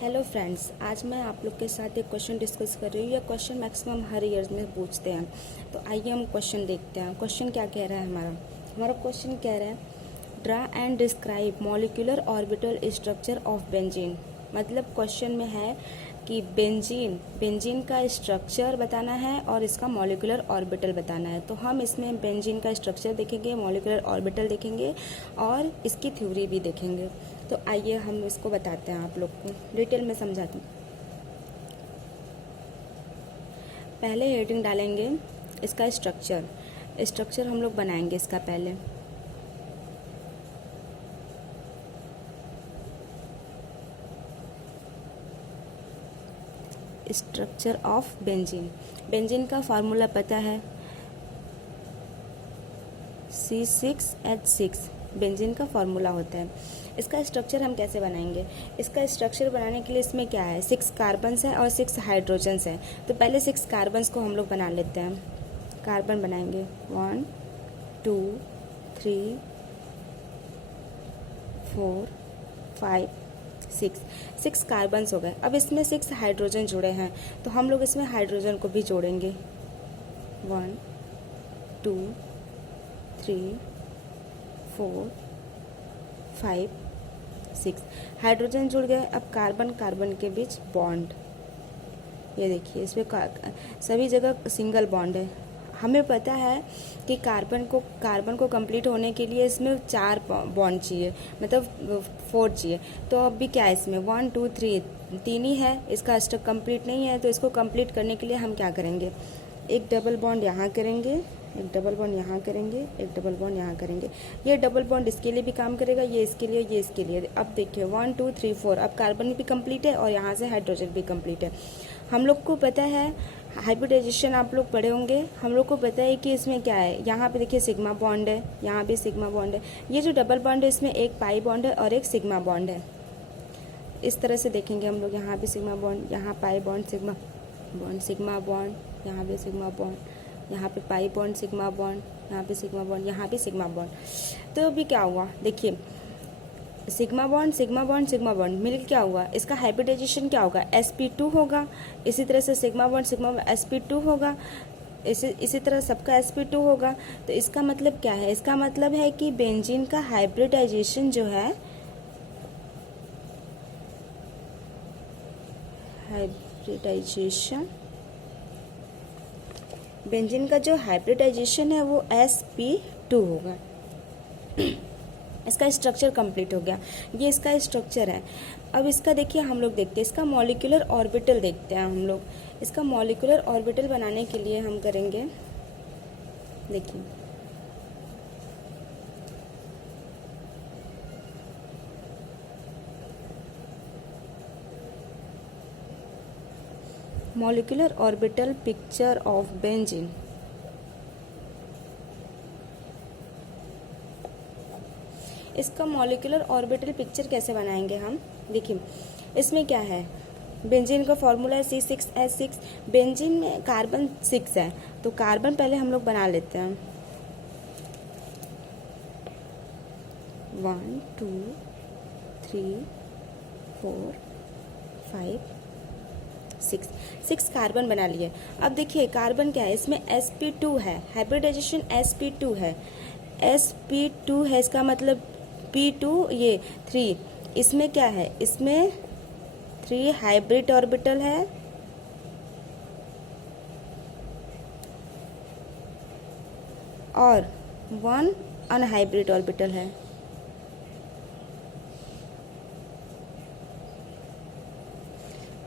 Hello friends, आज मैं आप लोग के साथ एक क्वेश्चन डिस्कस कर रही हूँ। यह क्वेश्चन मैक्सिमम हर ईयर्स में पूछते हैं। तो आइए हम क्वेश्चन देखते हैं। क्वेश्चन क्या कह रहा है हमारा क्वेश्चन कह रहा है draw and describe molecular orbital structure of benzene. मतलब क्वेश्चन में है कि बेंजीन का स्ट्रक्चर बताना है और इसका मॉलिक्यूलर ऑर्बिटल बताना है। तो हम इसमें बेंजीन का स्ट्रक्चर देखेंगे, मॉलिक्यूलर ऑर्बिटल देखेंगे और इसकी थ्योरी भी देखेंगे। तो आइए हम इसको बताते हैं, आप लोग को डिटेल में समझाती हूँ। पहले हेडिंग डालेंगे इसका स्ट्रक्चर हम लोग बनाएंगे इसका पहले। स्ट्रक्चर ऑफ बेंजीन का फार्मूला पता है C6H6 बेंजीन का फार्मूला होता है। इसका स्ट्रक्चर हम कैसे बनाएंगे? इसका स्ट्रक्चर बनाने के लिए इसमें क्या है, 6 कार्बन्स है और 6 हाइड्रोजन्स है। तो पहले 6 कार्बन्स को हम लोग बना लेते हैं। कार्बन बनाएंगे 1 2 3 4 5 6 कार्बन्स हो गए। अब इसमें 6 हाइड्रोजन जुड़े हैं, तो हम लोग इसमें हाइड्रोजन को भी जोड़ेंगे 1 2 3 4 5 6 हाइड्रोजन जुड़ गए। अब कार्बन के बीच बॉन्ड, ये देखिए इसमें सभी जगह सिंगल बॉन्ड है। हमें पता है कि कार्बन को कंप्लीट होने के लिए इसमें 4 बॉन्ड चाहिए, मतलब 4 चाहिए। तो अब भी क्या है, इसमें 1 2 3 3 ही है। इसका स्ट्रक्चर कंप्लीट नहीं है, तो इसको कंप्लीट करने के लिए हम क्या करेंगे, एक डबल बॉन्ड यहाँ करेंगे, एक डबल बॉन्ड यहाँ करेंगे, एक डबल बॉन्ड यहाँ करेंगे। ये डबल बॉन्ड इसके लिए भी काम करेगा, ये इसके लिए, ये इसके लिए। अब देखिए 1 2 3 4, अब कार्बन भी कंप्लीट है और यहाँ से हाइड्रोजन भी कंप्लीट है। हम लोग को पता है हाइब्रिडाइजेशन, आप लोग पढ़े होंगे। हम लोग को पता है कि इसमें क्या है, यहाँ पे देखिए सिग्मा बॉन्ड है, यहाँ भी सिग्मा बॉन्ड है। ये जो डबल बॉन्ड है इसमें एक पाई बॉन्ड है और एक सिग्मा बॉन्ड है। इस तरह से देखेंगे हम लोग, यहाँ भी सिग्मा बॉन्ड, यहाँ पाई बॉन्ड सिग्मा बॉन्ड, यहाँ भी सिग्मा बॉन्ड, यहाँ पे पाई बॉन्ड सिग्मा बॉन्ड, यहाँ पे सिग्मा बॉन्ड, यहाँ भी सिग्मा बॉन्ड। तो अभी क्या हुआ, देखिए सिग्मा बॉन्ड मिल क्या हुआ, इसका हाइब्रिडाइजेशन क्या होगा, sp2 होगा। इसी तरह से सिग्मा बॉन्ड sp2 होगा। इसी तरह सबका sp2 होगा। तो इसका मतलब क्या है, इसका मतलब है कि बेंजीन का हाइब्रिडाइजेशन जो है, बेंजीन का जो हाइब्रिडाइजेशन है वो sp2 होगा। इसका स्ट्रक्चर कंप्लीट हो गया, ये इसका स्ट्रक्चर है। अब इसका देखिए हम लोग देखते हैं, इसका मॉलिक्यूलर ऑर्बिटल देखते हैं हम लोग। इसका मॉलिक्यूलर ऑर्बिटल बनाने के लिए हम करेंगे, देखिए molecular orbital picture of benzene. इसका मॉलिक्यूलर ऑर्बिटल पिक्चर कैसे बनाएंगे हम, देखिए इसमें क्या है, बेंजीन का फॉर्मूला है C6H6। बेंजीन में कार्बन 6 है, तो कार्बन पहले हम लोग बना लेते हैं 1 2 3 4 5 6 कार्बन बना लिए। अब देखिए कार्बन क्या है, इसमें sp2 है, हाइब्रिडाइजेशन sp2 है, sp2 है। इसका मतलब p2 ये 3, इसमें क्या है, इसमें 3 हाइब्रिड ऑर्बिटल है और 1 अनहाइब्रिड ऑर्बिटल है।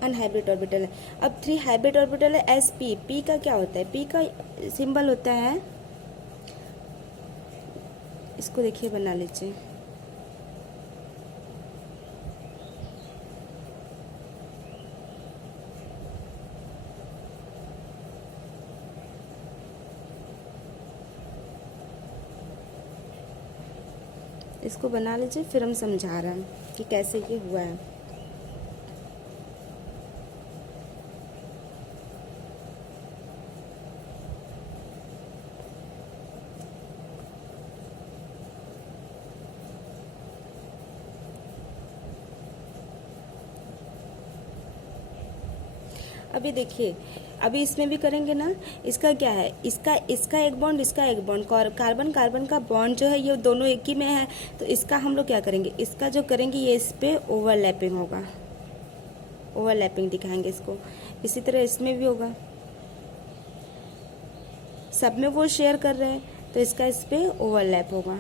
अनहाइब्रिड ऑर्बिटल है। अब 3 हाइब्रिड ऑर्बिटल है sp। p का क्या होता है, p का सिंबल होता है, इसको देखिए बना लीजिए, इसको बना लीजिए, फिर हम समझा रहे हैं कि कैसे ये हुआ है। अभी देखिए, अभी इसमें भी करेंगे ना, इसका क्या है, इसका एक बॉन्ड, इसका एक बॉन्ड, कार्बन कार्बन का बॉन्ड जो है ये दोनों एक ही में है, तो इसका हम लोग क्या करेंगे, इसका जो करेंगे ये इस पे ओवरलैपिंग होगा, ओवरलैपिंग दिखाएंगे इसको। इसी तरह इसमें भी होगा, सब में वो शेयर कर रहे हैं तो इसका इस पे ओवरलैप होगा।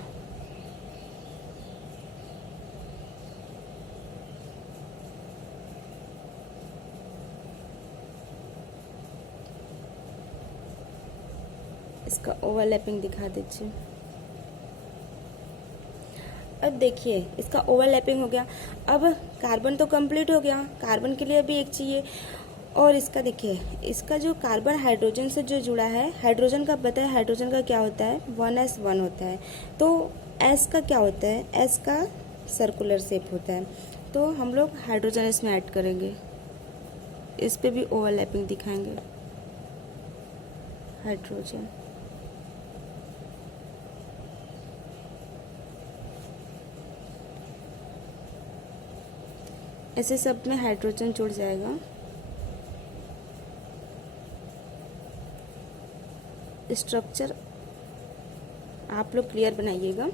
इसका ओवरलैपिंग दिखा दीजिए। अब देखिए इसका ओवरलैपिंग हो गया। अब कार्बन तो कंप्लीट हो गया, कार्बन के लिए अभी एक चाहिए। और इसका देखिए, इसका जो कार्बन हाइड्रोजन से जो जुड़ा है, हाइड्रोजन का पता है, हाइड्रोजन का क्या होता है, 1s1 होता है। तो s का क्या होता है, s का सर्कुलर शेप होता है। तो हम लोग हाइड्रोजन इसमें ऐड करेंगे, इस पे भी ओवरलैपिंग दिखाएंगे। हाइड्रोजन, ऐसे सब में हाइड्रोजन जुड़ जाएगा। स्ट्रक्चर आप लोग क्लियर बनाइएगा।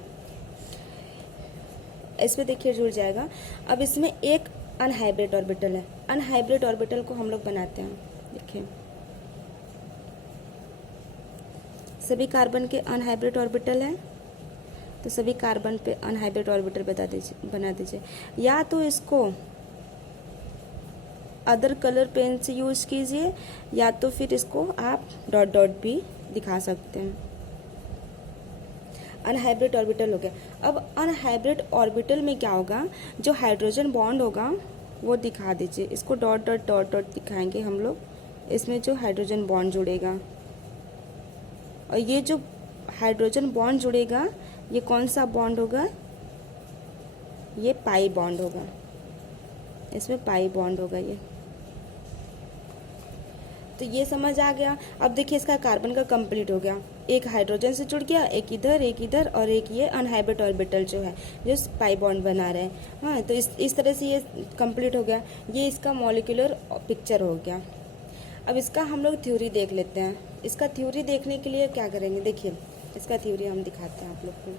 इसमें देखिए जुड़ जाएगा। अब इसमें एक अनहाइब्रिड ऑर्बिटल है, अनहाइब्रिड ऑर्बिटल को हम लोग बनाते हैं। देखिए सभी कार्बन के अनहाइब्रिड ऑर्बिटल हैं, तो सभी कार्बन पे अनहाइब्रिड ऑर्बिटल बना दीजिए। या तो इसको अदर कलर पेन से यूज कीजिए, या तो फिर इसको आप डॉट डॉट भी दिखा सकते हैं। अनहाइब्रिड ऑर्बिटल हो गया। अब अनहाइब्रिड ऑर्बिटल में क्या होगा, जो हाइड्रोजन बॉन्ड होगा वो दिखा दीजिए। इसको डॉट डॉट डॉट डॉट दिखाएंगे हम लोग। इसमें जो हाइड्रोजन बॉन्ड जुड़ेगा, और ये जो हाइड्रोजन बॉन्ड जुड़ेगा ये कौन सा बॉन्ड होगा, ये पाई बॉन्ड होगा। इसमें पाई बॉन्ड होगा ये। तो ये समझ आ गया। अब देखिए इसका कार्बन का कंप्लीट हो गया, एक हाइड्रोजन से जुड़ गया, एक इधर और एक ये अनहाइब्रिड ऑर्बिटल जो है जो पाई बॉन्ड बना रहे हैं। हाँ, तो इस तरह से ये कंप्लीट हो गया। ये इसका मॉलिक्यूलर पिक्चर हो गया। अब इसका हम लोग थ्योरी देख लेते हैं। इसका थ्योरी देखने के लिए क्या करेंगे, देखिए इसका थ्योरी हम दिखाते हैं आप लोग को।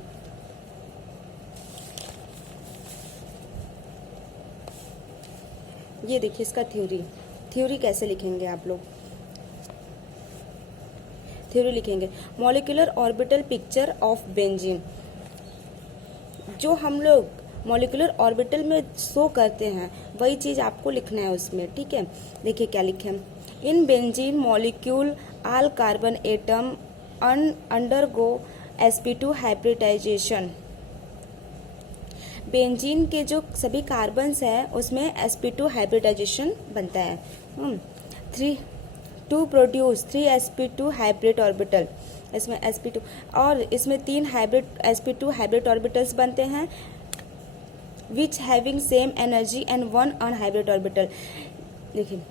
ये देखिए इसका थ्योरी कैसे लिखेंगे आप लोग। थ्योरी लिखेंगे, molecular orbital picture of benzene. जो हम लोग मॉलिक्यूलर ऑर्बिटल में शो करते हैं वही चीज़ आपको लिखना है उसमें, ठीक है। देखिए क्या लिखे हम, in benzene molecule all carbon atom undergo sp2 hybridisation. Benzene के जो सभी कार्बन्स हैं उसमें sp2 हाइब्रिडाइजेशन बनता है। 2 प्रोड्यूस 3 sp2 हाइब्रिड ऑर्बिटल। इसमें sp2 और इसमें 3 हाइब्रिड sp2 हाइब्रिड ऑर्बिटल्स बनते हैं, which having same energy and 1 unhybrid orbital. देखिए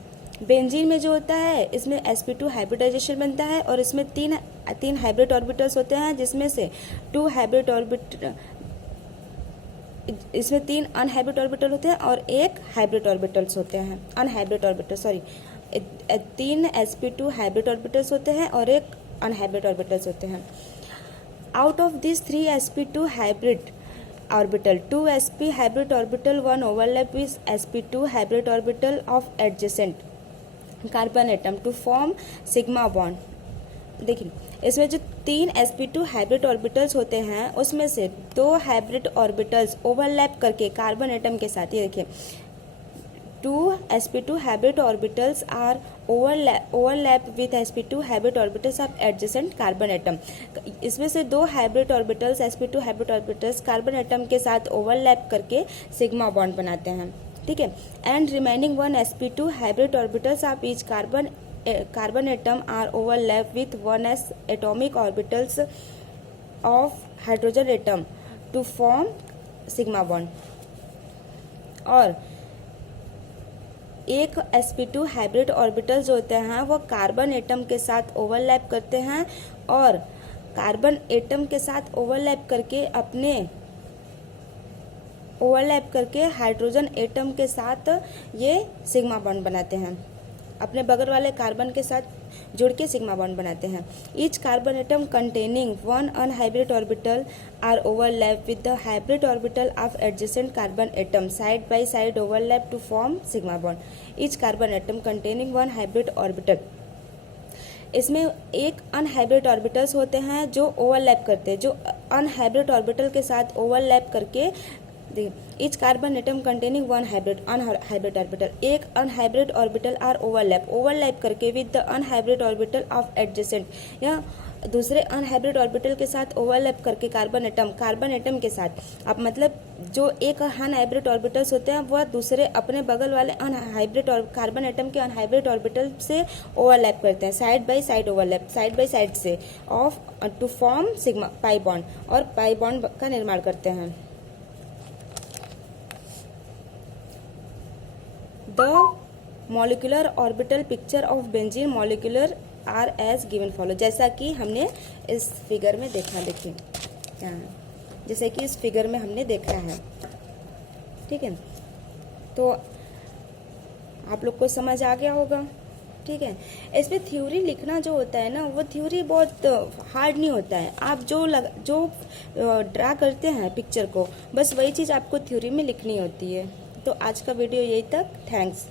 बेंजीन में जो होता है इसमें sp2 हाइब्रिडाइजेशन बनता है, और इसमें तीन हाइब्रिड ऑर्बिटल्स होते हैं, जिसमें से 2 हाइब्रिड ऑर्बिटल, इसमें 3 अनहाइब्रिड ऑर्बिटल होते हैं और 1 हाइब्रिड ऑर्बिटल्स होते हैं। Unhybrid orbital, sorry, 3 sp2 hybrid orbitals होते हैं और 1 अनहाइब्रिड ऑर्बिटल्स होते हैं। Out of this 3 sp2 hybrid orbital, 2 sp hybrid orbital, 1 overlap with sp2 hybrid orbital of adjacent carbon atom to form sigma bond. देखिए इसमें जो 3 sp2 हाइब्रिड ऑर्बिटल्स होते हैं उसमें से 2 हाइब्रिड ऑर्बिटल्स ओवरलैप करके कार्बन एटम के साथ, ये देखिए 2 sp2 hybrid orbitals are overlap with sp2 hybrid orbitals of adjacent carbon atom. इसमें से 2 hybrid orbitals sp2 hybrid orbitals carbon atom के साथ ओवरलैप करके सिग्मा बॉन्ड बनाते हैं, ठीक है। And remaining 1 sp2 hybrid orbitals of each carbon atom are overlap with 1s atomic orbitals of hydrogen atom to form sigma bond. और एक sp2 hybrid orbital जो होते हैं वो कार्बन एटम के साथ ओवरलैप करते हैं, और कार्बन एटम के साथ ओवरलैप करके हाइड्रोजन एटम के साथ ये सिग्मा बॉन्ड बनाते हैं। अपने बगल वाले कार्बन के साथ जुड़ के सिग्मा बॉन्ड बनाते हैं। Each carbon atom containing one unhybrid orbital are overlap with the hybrid orbital of adjacent carbon atom side by side overlap to form sigma bond. Each carbon atom containing one hybrid orbital, इसमें एक unhybrid orbitals होते हैं जो overlap करते हैं, जो unhybrid orbital के साथ ओवरलैप करके, each carbon atom containing one hybrid unhybrid orbital, एक अनहाइब्रिड ऑर्बिटल आर ओवरलैप करके with the unhybrid orbital of adjacent, या दूसरे अनहाइब्रिड ऑर्बिटल के साथ ओवरलैप करके कार्बन एटम के साथ, अब मतलब जो एक अनहाइब्रिड ऑर्बिटल्स होते हैं वह दूसरे अपने बगल वाले अनहाइब्रिड और कार्बन एटम के अनहाइब्रिड ऑर्बिटल से ओवरलैप करते हैं, side by side overlap, side by side से, of to form sigma pi bond, और पाई बॉन्ड का निर्माण करते हैं। The molecular orbital picture of benzene molecular are as given follow, जैसा कि हमने इस फिगर में देखा, देखिए जैसे कि इस फिगर में हमने देखा है, ठीक है। तो आप लोग को समझ आ गया होगा, ठीक है। इसमें थ्योरी लिखना जो होता है ना, वो थ्योरी बहुत हार्ड नहीं होता है। आप जो ड्रा करते हैं पिक्चर को, बस वही चीज़ आपको थ्योरी में लिखनी होती है। तो आज का वीडियो यही तक, थैंक्स।